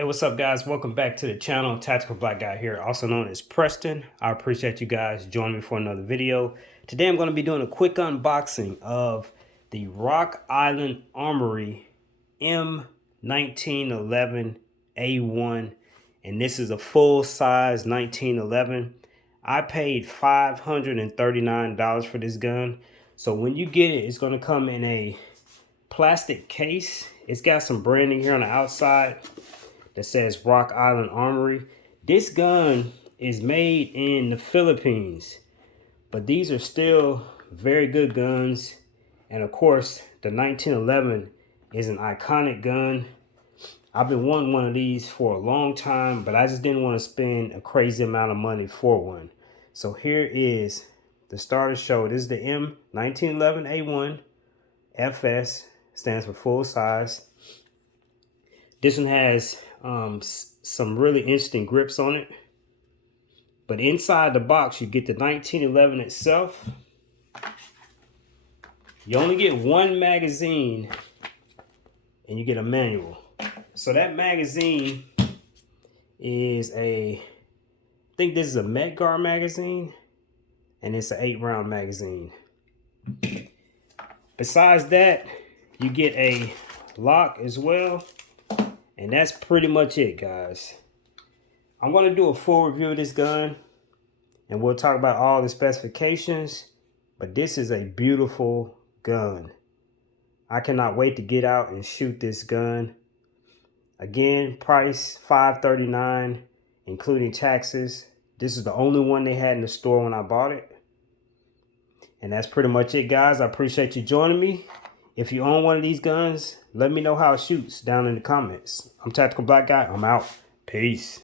Hey, what's up, guys? Welcome back to the channel. Tactical Black Guy here, also known as Preston. I appreciate you guys joining me for another video. Today I'm going to be doing a quick unboxing of the Rock Island Armory M1911A1, and this is a full-size 1911. I paid $539 for this gun. So when you get it, it's going to come in a plastic case. It's got some branding here on the outside that says Rock Island Armory. This gun is made in the Philippines, but these are still very good guns. And of course, the 1911 is an iconic gun. I've been wanting one of these for a long time, but I just didn't want to spend a crazy amount of money for one. So here is the starter show. This is the M1911A1 FS, stands for full size. This one has some really interesting grips on it. But inside the box, you get the 1911 itself. You only get one magazine, and you get a manual. So that magazine is I think this is a Medgar magazine, and it's an 8-round magazine. Besides that, you get a lock as well. And that's pretty much it, guys. I'm going to do a full review of this gun, and we'll talk about all the specifications. But this is a beautiful gun. I cannot wait to get out and shoot this gun. Again, price $539, including taxes. This is the only one they had in the store when I bought it. And that's pretty much it, guys. I appreciate you joining me. If you own one of these guns, let me know how it shoots down in the comments. I'm Tactical Black Guy. I'm out. Peace.